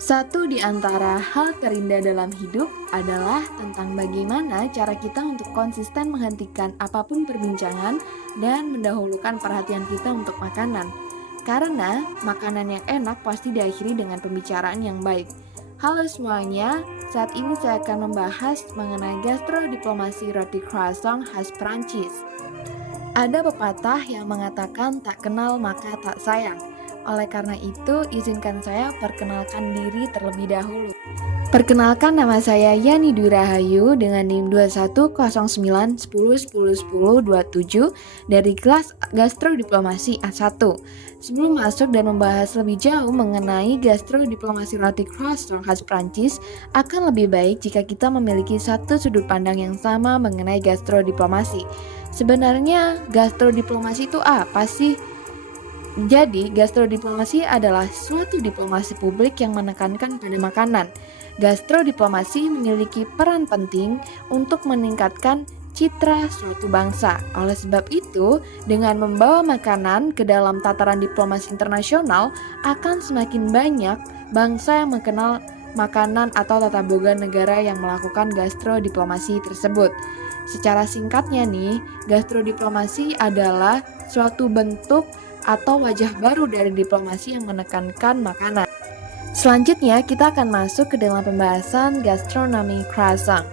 Satu di antara hal terindah dalam hidup adalah tentang bagaimana cara kita untuk konsisten menghentikan apapun perbincangan dan mendahulukan perhatian kita untuk makanan. Karena makanan yang enak pasti diakhiri dengan pembicaraan yang baik. Halo semuanya, saat ini saya akan membahas mengenai gastrodiplomasi roti croissant khas Prancis. Ada pepatah yang mengatakan tak kenal maka tak sayang. Oleh karena itu, izinkan saya perkenalkan diri terlebih dahulu. Perkenalkan, nama saya Yani Dwi Rahayu dengan NIM 210910101027 dari kelas Gastrodiplomasi A1. Sebelum masuk dan membahas lebih jauh mengenai gastrodiplomasi roti croissant khas Prancis, akan lebih baik jika kita memiliki satu sudut pandang yang sama mengenai gastrodiplomasi. Sebenarnya gastrodiplomasi itu apa sih? Jadi, gastrodiplomasi adalah suatu diplomasi publik yang menekankan pada makanan. Gastrodiplomasi memiliki peran penting untuk meningkatkan citra suatu bangsa. Oleh sebab itu, dengan membawa makanan ke dalam tataran diplomasi internasional, akan semakin banyak bangsa yang mengenal makanan atau tata boga negara yang melakukan gastrodiplomasi tersebut. Secara singkatnya nih, gastrodiplomasi adalah suatu bentuk atau wajah baru dari diplomasi yang menekankan makanan. Selanjutnya, kita akan masuk ke dalam pembahasan gastronomi croissant.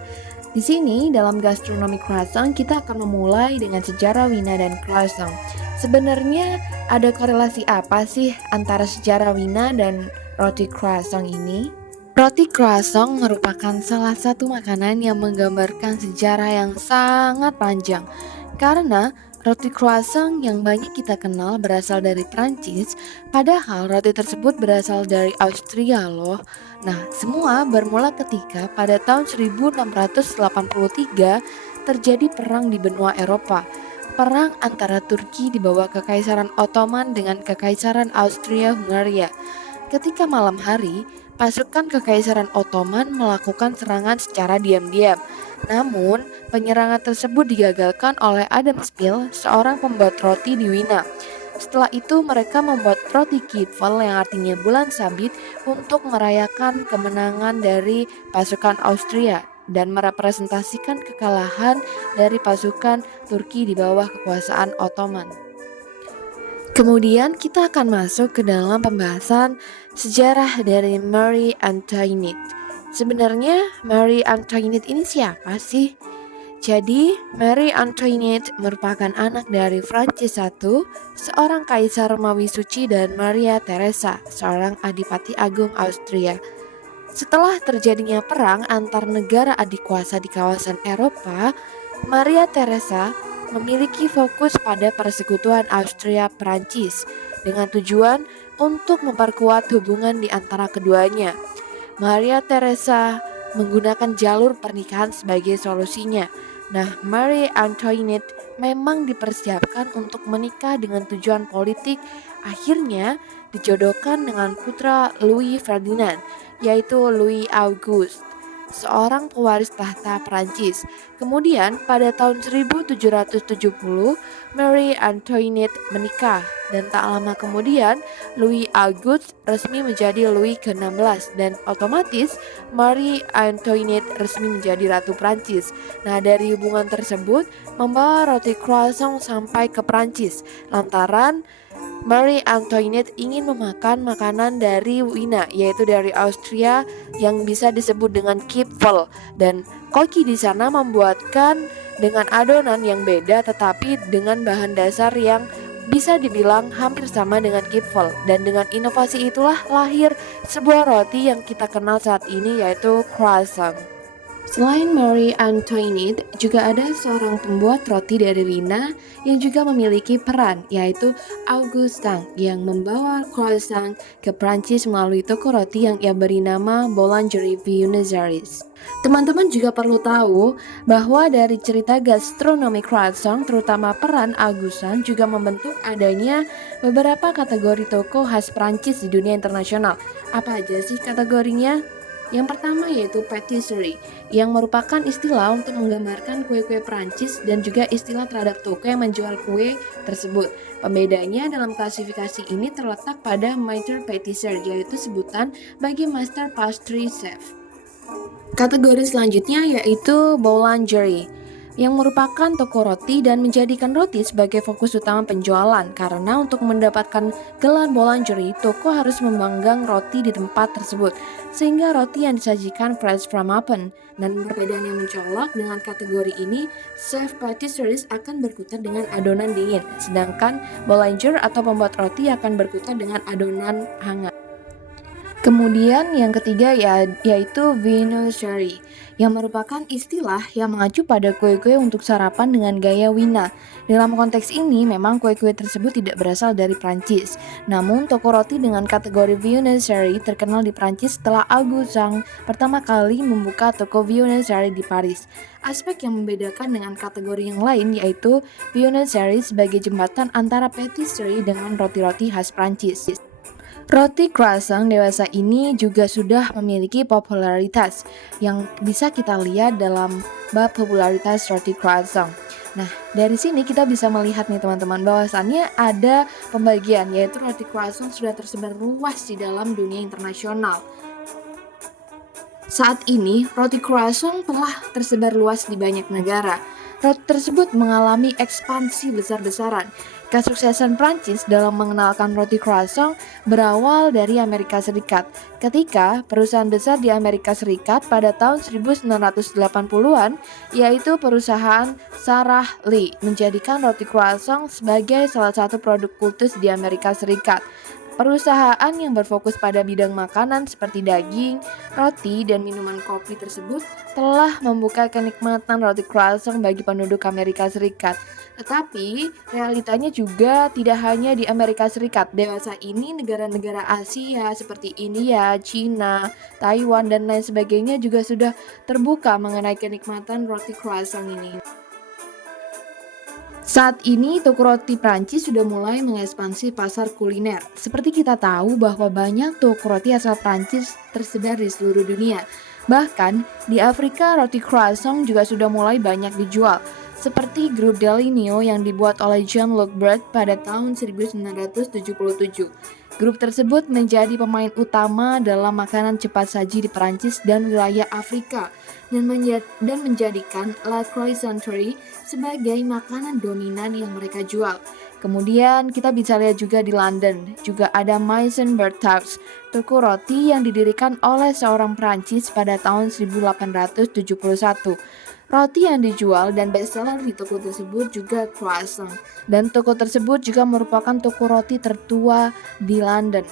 Di sini, dalam gastronomi croissant, kita akan memulai dengan sejarah Wina dan croissant. Sebenarnya, ada korelasi apa sih antara sejarah Wina dan roti croissant ini? Roti croissant merupakan salah satu makanan yang menggambarkan sejarah yang sangat panjang. Karena roti croissant yang banyak kita kenal berasal dari Prancis, padahal roti tersebut berasal dari Austria loh. Nah, semua bermula ketika pada tahun 1683 terjadi perang di benua Eropa. Perang antara Turki di bawah Kekaisaran Ottoman dengan Kekaisaran Austria-Hungaria. Ketika malam hari, pasukan Kekaisaran Ottoman melakukan serangan secara diam-diam. Namun, penyerangan tersebut digagalkan oleh Adam Spiel, seorang pembuat roti di Wina. Setelah itu, mereka membuat roti Kipfel yang artinya bulan sabit untuk merayakan kemenangan dari pasukan Austria dan merepresentasikan kekalahan dari pasukan Turki di bawah kekuasaan Ottoman. Kemudian kita akan masuk ke dalam pembahasan sejarah dari Marie Antoinette. Sebenarnya Marie Antoinette ini siapa sih? Jadi, Marie Antoinette merupakan anak dari Francis I, seorang kaisar Romawi suci, dan Maria Theresa, seorang adipati agung Austria. Setelah terjadinya perang antar negara adik kuasa di kawasan Eropa, Maria Theresa memiliki fokus pada persekutuan Austria-Prancis dengan tujuan untuk memperkuat hubungan di antara keduanya. Maria Theresa menggunakan jalur pernikahan sebagai solusinya. Nah, Marie Antoinette memang dipersiapkan untuk menikah dengan tujuan politik. Akhirnya dijodohkan dengan putra Louis Ferdinand, yaitu Louis Auguste, seorang pewaris tahta Prancis. Kemudian pada tahun 1770, Marie Antoinette menikah dan tak lama kemudian Louis Auguste resmi menjadi Louis ke-16 dan otomatis Marie Antoinette resmi menjadi Ratu Prancis. Nah, dari hubungan tersebut membawa roti croissant sampai ke Prancis lantaran Marie Antoinette ingin memakan makanan dari Wina, yaitu dari Austria yang bisa disebut dengan Kipfel, dan koki di sana membuatkan dengan adonan yang beda tetapi dengan bahan dasar yang bisa dibilang hampir sama dengan Kipfel, dan dengan inovasi itulah lahir sebuah roti yang kita kenal saat ini, yaitu croissant. Selain Marie Antoinette, juga ada seorang pembuat roti dari Wina yang juga memiliki peran, yaitu Augustin yang membawa croissant ke Prancis melalui toko roti yang ia beri nama Boulangerie Viennoiseries. Teman-teman juga perlu tahu bahwa dari cerita gastronomi croissant, terutama peran Augustin juga membentuk adanya beberapa kategori toko khas Prancis di dunia internasional. Apa aja sih kategorinya? Yang pertama yaitu patisserie, yang merupakan istilah untuk menggambarkan kue-kue Prancis dan juga istilah terhadap toko yang menjual kue tersebut. Pembedanya dalam klasifikasi ini terletak pada maître pâtissier, yaitu sebutan bagi master pastry chef. Kategori selanjutnya yaitu boulangerie, yang merupakan toko roti dan menjadikan roti sebagai fokus utama penjualan. Karena untuk mendapatkan gelar boulangerie, toko harus memanggang roti di tempat tersebut, sehingga roti yang disajikan fresh from oven. Dan perbedaan yang mencolok dengan kategori ini, chef patisseries akan berkutat dengan adonan dingin, sedangkan boulanger atau pembuat roti akan berkutat dengan adonan hangat. Kemudian yang ketiga yaitu viennoiserie, yang merupakan istilah yang mengacu pada kue-kue untuk sarapan dengan gaya Wina. Dalam konteks ini memang kue-kue tersebut tidak berasal dari Prancis. Namun toko roti dengan kategori viennoiserie terkenal di Prancis setelah Auguste Jean pertama kali membuka toko viennoiserie di Paris. Aspek yang membedakan dengan kategori yang lain yaitu viennoiserie sebagai jembatan antara patisserie dengan roti-roti khas Prancis. Roti croissant dewasa ini juga sudah memiliki popularitas yang bisa kita lihat dalam bab popularitas roti croissant. Nah, dari sini kita bisa melihat nih teman-teman bahwasannya ada pembagian yaitu roti croissant sudah tersebar luas di dalam dunia internasional. Saat ini, roti croissant telah tersebar luas di banyak negara. Roti tersebut mengalami ekspansi besar-besaran. Kesuksesan Prancis dalam mengenalkan roti croissant berawal dari Amerika Serikat. Ketika perusahaan besar di Amerika Serikat pada tahun 1980-an, yaitu perusahaan Sara Lee, menjadikan roti croissant sebagai salah satu produk kultus di Amerika Serikat. Perusahaan yang berfokus pada bidang makanan seperti daging, roti, dan minuman kopi tersebut telah membuka kenikmatan roti croissant bagi penduduk Amerika Serikat. Tetapi, realitanya juga tidak hanya di Amerika Serikat. Dewasa ini negara-negara Asia seperti India, China, Taiwan, dan lain sebagainya juga sudah terbuka mengenai kenikmatan roti croissant ini. Saat ini, toko roti Prancis sudah mulai mengekspansi pasar kuliner. Seperti kita tahu bahwa banyak toko roti asal Prancis tersebar di seluruh dunia. Bahkan, di Afrika roti croissant juga sudah mulai banyak dijual. Seperti grup Delineo yang dibuat oleh Jean-Luc Bert pada tahun 1977. Grup tersebut menjadi pemain utama dalam makanan cepat saji di Prancis dan wilayah Afrika dan menjadikan La Croissanterie sebagai makanan dominan yang mereka jual. Kemudian kita bisa lihat juga di London, juga ada Maison Bertaux, toko roti yang didirikan oleh seorang Prancis pada tahun 1871. Roti yang dijual dan bestseller di toko tersebut juga croissant, dan toko tersebut juga merupakan toko roti tertua di London.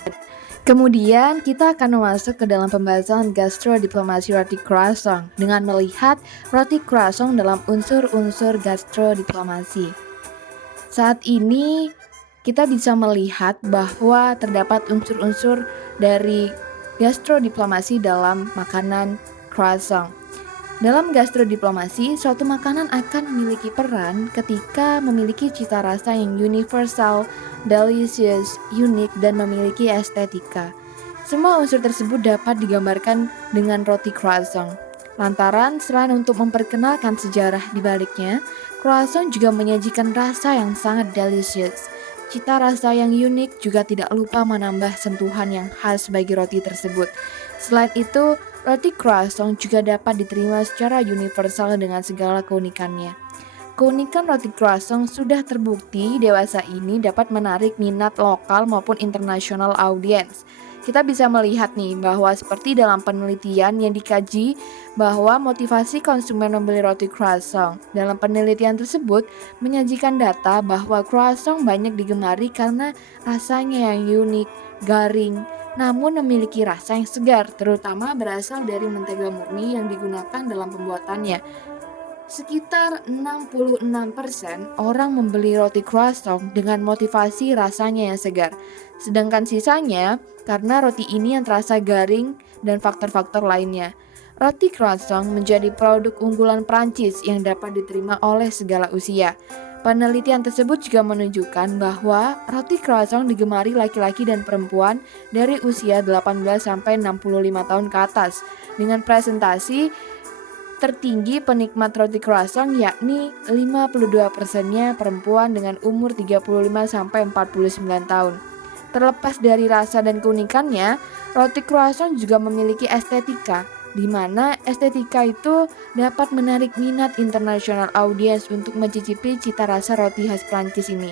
Kemudian kita akan masuk ke dalam pembahasan gastrodiplomasi roti croissant dengan melihat roti croissant dalam unsur-unsur gastrodiplomasi. Saat ini kita bisa melihat bahwa terdapat unsur-unsur dari gastrodiplomasi dalam makanan croissant. Dalam gastrodiplomasi, suatu makanan akan memiliki peran ketika memiliki cita rasa yang universal, delicious, unik, dan memiliki estetika. Semua unsur tersebut dapat digambarkan dengan roti croissant. Lantaran selain untuk memperkenalkan sejarah di baliknya, croissant juga menyajikan rasa yang sangat delicious. Cita rasa yang unik juga tidak lupa menambah sentuhan yang khas bagi roti tersebut. Selain itu, roti croissant juga dapat diterima secara universal dengan segala keunikannya. Keunikan roti croissant sudah terbukti dewasa ini dapat menarik minat lokal maupun internasional audiens. Kita bisa melihat nih bahwa seperti dalam penelitian yang dikaji bahwa motivasi konsumen membeli roti croissant. Dalam penelitian tersebut menyajikan data bahwa croissant banyak digemari karena rasanya yang unik, garing, namun memiliki rasa yang segar, terutama berasal dari mentega murni yang digunakan dalam pembuatannya. Sekitar 66% orang membeli roti croissant dengan motivasi rasanya yang segar. Sedangkan sisanya karena roti ini yang terasa garing dan faktor-faktor lainnya. Roti croissant menjadi produk unggulan Prancis yang dapat diterima oleh segala usia. Penelitian tersebut juga menunjukkan bahwa roti croissant digemari laki-laki dan perempuan dari usia 18 sampai 65 tahun ke atas. Dengan presentasi tertinggi penikmat roti croissant yakni 52%-nya perempuan dengan umur 35 sampai 49 tahun. Terlepas dari rasa dan keunikannya, roti croissant juga memiliki estetika, di mana estetika itu dapat menarik minat internasional audiens untuk mencicipi cita rasa roti khas Prancis ini.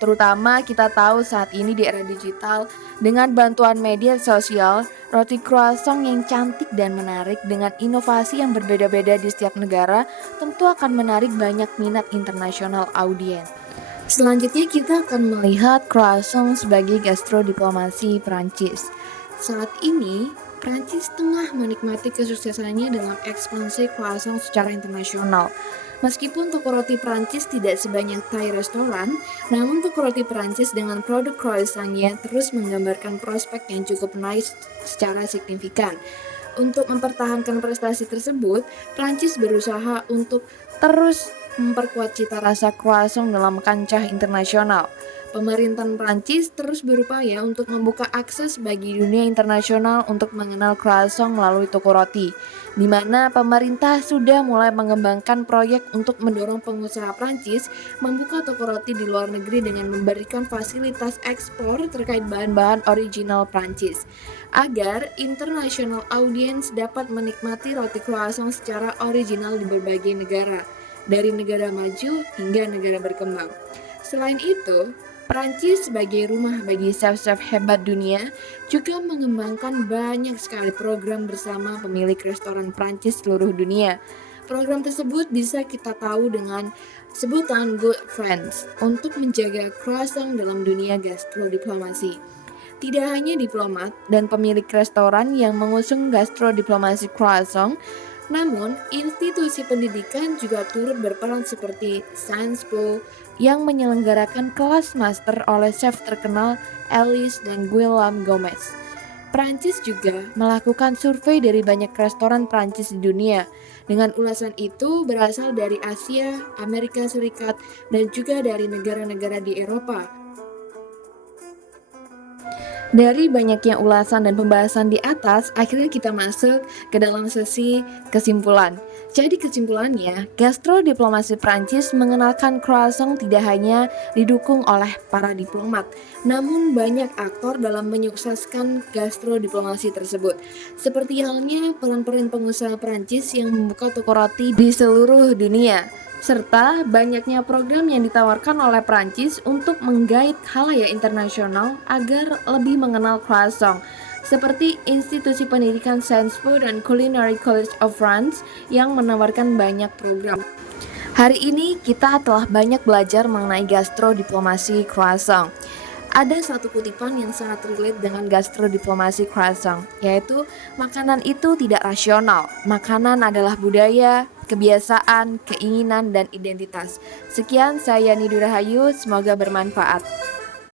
Terutama kita tahu saat ini di era digital, dengan bantuan media sosial, roti croissant yang cantik dan menarik dengan inovasi yang berbeda-beda di setiap negara tentu akan menarik banyak minat internasional audiens. Selanjutnya kita akan melihat croissant sebagai gastrodiplomasi Prancis. Saat ini, Prancis tengah menikmati kesuksesannya dalam ekspansi croissant secara internasional. Meskipun toko roti Prancis tidak sebanyak Thai restoran, namun toko roti Prancis dengan produk croissantnya terus menggambarkan prospek yang cukup naik secara signifikan. Untuk mempertahankan prestasi tersebut, Prancis berusaha untuk terus memperkuat cita rasa croissant dalam kancah internasional. Pemerintahan Prancis terus berupaya untuk membuka akses bagi dunia internasional untuk mengenal croissant melalui toko roti, di mana pemerintah sudah mulai mengembangkan proyek untuk mendorong pengusaha Prancis membuka toko roti di luar negeri dengan memberikan fasilitas ekspor terkait bahan-bahan original Prancis, agar international audience dapat menikmati roti croissant secara original di berbagai negara, dari negara maju hingga negara berkembang. Selain itu, Prancis sebagai rumah bagi chef-chef hebat dunia juga mengembangkan banyak sekali program bersama pemilik restoran Prancis seluruh dunia. Program tersebut bisa kita tahu dengan sebutan Good Friends untuk menjaga croissant dalam dunia gastrodiplomasi. Tidak hanya diplomat dan pemilik restoran yang mengusung gastrodiplomasi croissant, namun institusi pendidikan juga turut berperan seperti Sciences Po yang menyelenggarakan kelas master oleh chef terkenal Alice dan Guillaume Gomez. Prancis juga melakukan survei dari banyak restoran Prancis di dunia. Dengan ulasan itu berasal dari Asia, Amerika Serikat, dan juga dari negara-negara di Eropa. Dari banyaknya ulasan dan pembahasan di atas, akhirnya kita masuk ke dalam sesi kesimpulan. Jadi kesimpulannya, gastrodiplomasi Prancis mengenalkan croissant tidak hanya didukung oleh para diplomat, namun banyak aktor dalam menyukseskan gastrodiplomasi tersebut. Seperti halnya peran-peran pengusaha Prancis yang membuka toko roti di seluruh dunia, serta banyaknya program yang ditawarkan oleh Prancis untuk menggait khalayak internasional agar lebih mengenal croissant, seperti institusi pendidikan Sciences Po dan Culinary College of France yang menawarkan banyak program. Hari ini kita telah banyak belajar mengenai gastrodiplomasi croissant. Ada satu kutipan yang sangat relate dengan gastrodiplomasi croissant, yaitu makanan itu tidak rasional, makanan adalah budaya, kebiasaan, keinginan, dan identitas. Sekian, saya Nidurahayu, semoga bermanfaat.